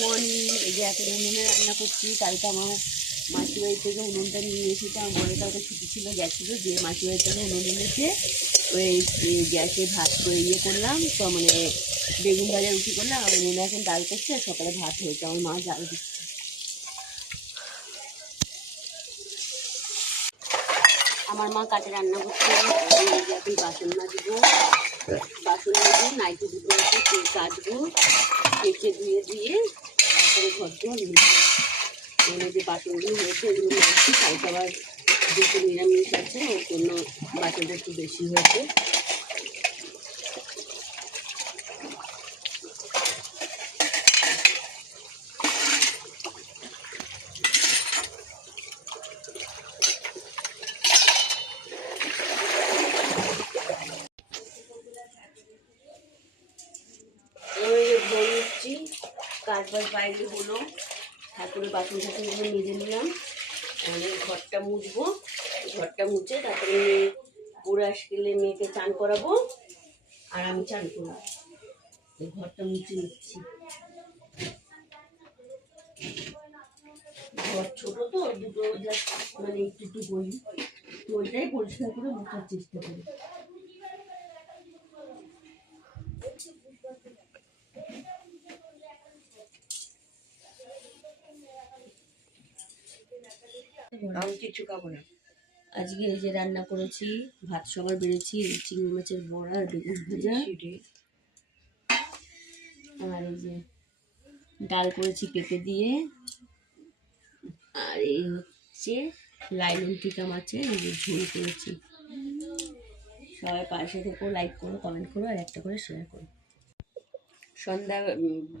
Morning. এই যে এখন উনুনে রান্না করছি। কালকে আমার মাসির বাড়ি থেকে উনুনটা নিয়ে এসেছে। আমার বড় কালকে ছুটি ছিল, গেছিলো, যে মাসির বাড়ি থেকে উনুন এনেছে। ওই গ্যাসে ভাত করে করলাম, তো মানে বেগুন ভাজা রুটি করলাম। আর উনুনে এখন ডাল করছে, আর সকালে ভাত হয়েছে। আমার মা জাল দিচ্ছে। আমার মা কাটে রান্না করছে। এখন বাসন মাজবো, নাইটি দুটো আছে, কাটবো, কেচে ধুয়ে দিয়ে তারপরে ঘর মানে যে বাসনগুলো হয়েছে এগুলো মাজছি। কালকে আবার যেহেতু নিরামিষ আছে, ওর জন্য বাসনটা একটু বেশি হয়েছে। ধরে নিচ্ছি, কাজবাজ বাইরে হলো, ঠাকুরের বাসন ঠাকুরগুলো মেজে নিলাম। মানে ঘরটা মুছবো, ঘরটা মুছে তারপরে বুড়ো আসলে মেয়েকে চান করাবো, আর আমি চান করবো। ঘরটা মুছে নিচ্ছি। ঘর ছোট তো, দুটো মানে একটু বই, তো ওইটাই পরিষ্কার করে মোছার চেষ্টা করি। আমি কিছু খাবো না। আজকে এই যে রান্না করেছি, ভাত সবার বেড়েছি, চিংড়ি মাছের বড়া আর বেগুন ভাজা, আর এই যে ডাল করেছি পেঁপে দিয়ে, আর এই হচ্ছে লাইলন টিকা মাছের এই যে ঝোল করেছি। সবাই পাশে থেকেও লাইক করো, কমেন্ট করো, আর একটা করে শেয়ার করো। সন্ধ্যা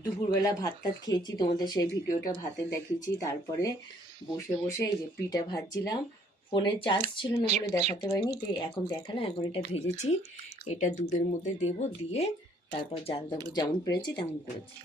দুপুরবেলা ভাত টাত খেয়েছি, তোমাদের সেই ভিডিওটা ভাতে দেখিয়েছি। তারপরে বসে বসে এই যে পিঠা ভাজছিলাম। ফোনে চার্জ ছিল না বলে দেখাতে পারিনি, তো এখন দেখালাম। এখন এটা ভেজেছি, এটা দুধের মধ্যে দেবো, দিয়ে তারপর জাল দেবো। যেমন পেরেছি তেমন করেছি।